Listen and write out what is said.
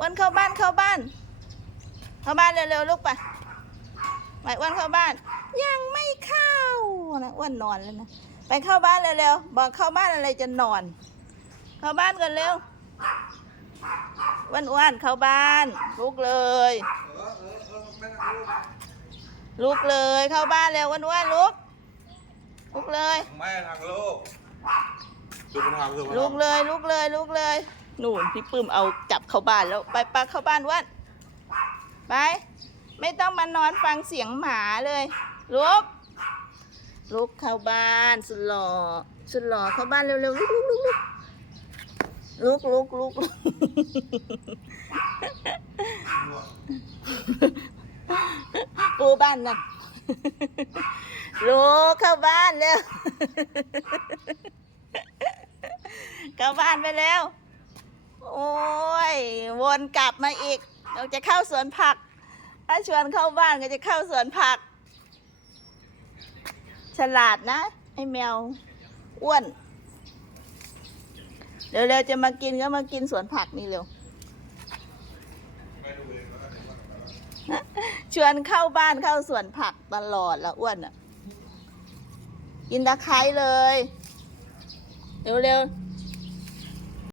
อ้วนเข้าบ้านเข้าบ้าน เข้าบ้านเร็วๆลูกไปไปอ้วนเข้าบ้าน ยังไม่เข้านะอ้วนนอนแล้วนะไปเข้าบ้านเร็วๆบอกเข้าบ้านอะไรจะนอน เข้าบ้านกันเร็วอ้วนอ้วนๆเข้าบ้านลุกเลยเออเออเออแม่ทำลูกลุกเลยเข้าบ้านเร็วอ้วนอ้วนๆลุกลุกเลยแม่ทางลูกดูมันทำดูมันลุกทำเลยลุกเลยลุกเลยห นู่นพี่ปื้มเอาจับเข้าบ้านแล้วไปปาเข้าบ้านวันไปไม่ต้องมานอนฟังเสียงหมาเลยลุกลุกเข้าบ้านสุดหล่อสุดหล่อเข้าบ้านเร็วๆลุกลุกลุกลุกลุกลุกลุกปูบ้านนะลุกเข้าบ้านเร็วเข้าบ้านไปแล้ว โอ้ยวนกลับมาอีกเราจะเข้าสวนผัก ถ้าชวนเข้าบ้านก็จะเข้าสวนผัก ฉลาดนะไอ้แมวอ้วนเร็วๆจะมากินก็มากินสวนผักนี่เร็วชวนเข้าบ้านเข้าสวนผักตลอดละอ้วนอะกินตะไคร้เลย เร็วๆ